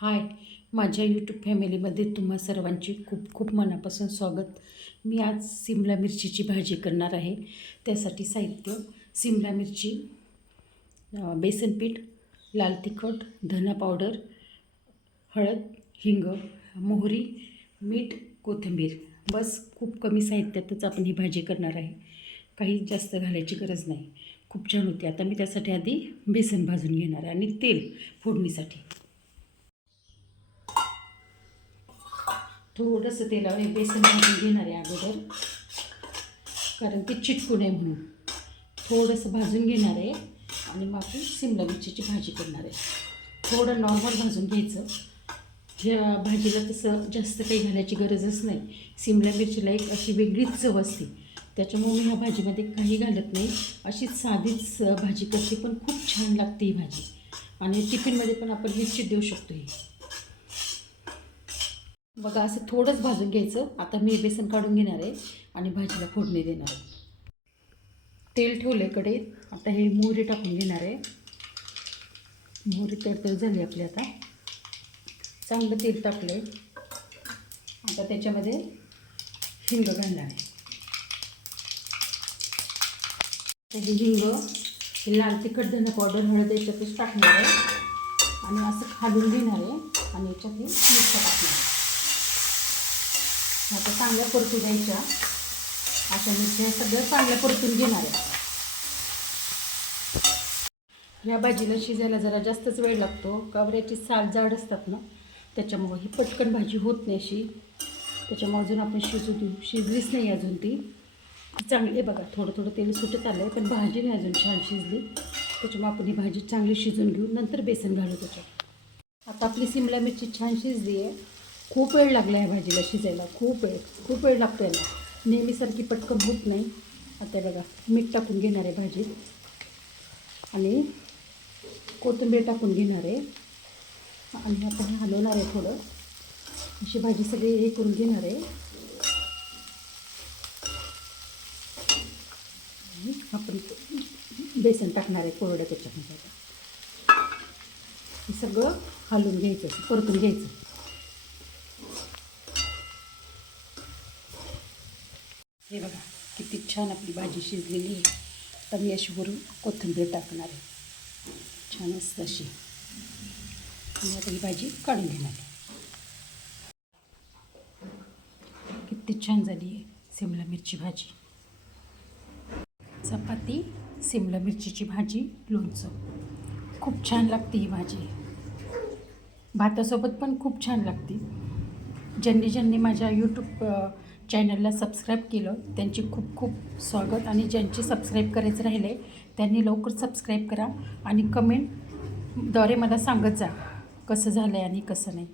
हाय, माझ्या यूट्यूब फॅमिलीमध्ये तुम्हा सर्वांची खूप खूप मनापासून स्वागत. मी आज सिमला मिरचीची भाजी करणार आहे. त्यासाठी साहित्य: सिमला मिरची, बेसन पीठ, लाल तिखट, धना पावडर, हळद, हिंग, मोहरी, मीठ, कोथिंबीर. बस खूप कमी साहित्यातच आपण ही भाजी करणार आहे. काही जास्त घालायची गरज नाही. खूप छान होती. आता मी त्यासाठी आधी बेसन भाजून घेणार आहे आणि तेल फोडणीसाठी. थोडंसं तेलावर बेसन भाजून घेणार आहे अगोदर, कारण ते चिटकू नये म्हणून. थोडंसं भाजून घेणार आहे आणि मग आपण सिमला मिरचीची भाजी करणार आहे. थोडं नॉर्मल भाजून घ्यायचं. ह्या भाजीला तसं जास्त काही घालायची गरजच नाही. सिमला मिरचीला एक अशी वेगळीच चव असते. त्याच्यामुळे मी ह्या भाजीमध्ये काही घालत नाही. अशीच साधीच भाजी करते, पण खूप छान लागते ही भाजी. आणि टिफिनमध्ये पण आपण निश्चित देऊ शकतो. ही बघा, असं थोडंच भाजून घ्यायचं. आता मी बेसन काढून घेणार आहे आणि भाजीला फोडणी देणार आहे. तेल ठेवलं आहे कढईत. आता हे मोहरी टाकून घेणार आहे. मोहरी तडतड झाली आपली. आता चांगलं तेल टाकलं आहे. आता त्याच्यामध्ये हिंग घालणार आहे. हे हिंग, हे लाल तिखट, धना पावडर, हळद याच्यातच टाकणार आहे आणि असं खालून घेणार आहे आणि याच्यात हे मिरच्या टाकणार आहे. आता चांगल्या परतून द्यायच्या. अशा मिरच्या सगळं चांगल्या परतून घेणार आहे. ह्या भाजीला शिजायला जरा जास्तच वेळ लागतो. कावऱ्याची साल जाड असतात ना, त्याच्यामुळं ही पटकन भाजी होत नाही अशी. त्याच्यामुळे अजून आपण शिजू देऊ. शिजलीच नाही अजून ती चांगली. बघा, थोडं थोडं तेल सुटत आलं आहे, पण भाजी नाही अजून छान शिजली. त्याच्यामुळे आपण ही भाजी चांगली शिजून घेऊ, नंतर बेसन घालू त्याच्यात. आता आपली सिमला मिरची छान शिजली आहे. खूप वेळ लागला आहे भाजीला शिजायला. खूप वेळ लागतो याला. नेहमीसारखी पटकन होत नाही. आता बघा, मीठ टाकून घेणार आहे भाजीत आणि कोथिंबीर टाकून घेणार आहे आणि आपण हे हलवणार आहे. थोडं अशी भाजी सगळी हे करून घेणार आहे. आपण बेसन टाकणार आहे कोरडं त्याच्यामध्ये. हे सगळं हलवून घ्यायचं, परतून घ्यायचं. हे बघा, किती छान आपली भाजी शिजलेली आहे. आता मी अशी वरून कोथिंबीर टाकणार आहे छान असतं अशी. आणि आता ही भाजी काढून घेणार आहे. किती छान झाली आहे सिमला मिरची भाजी. चपाती, सिमला मिरचीची भाजी, लोणचं. खूप छान लागते ही भाजी. भातासोबत पण खूप छान लागते. ज्यांनी माझ्या यूट्यूब चॅनलला सबस्क्राईब केलं त्यांचे खूप खूप स्वागत. आणि ज्यांचे सबस्क्राईब करायचं राहिले त्यांनी लवकर सबस्क्राईब करा आणि कमेंटद्वारे मला सांगत जा कसं झालं आहे आणि कसं नाही.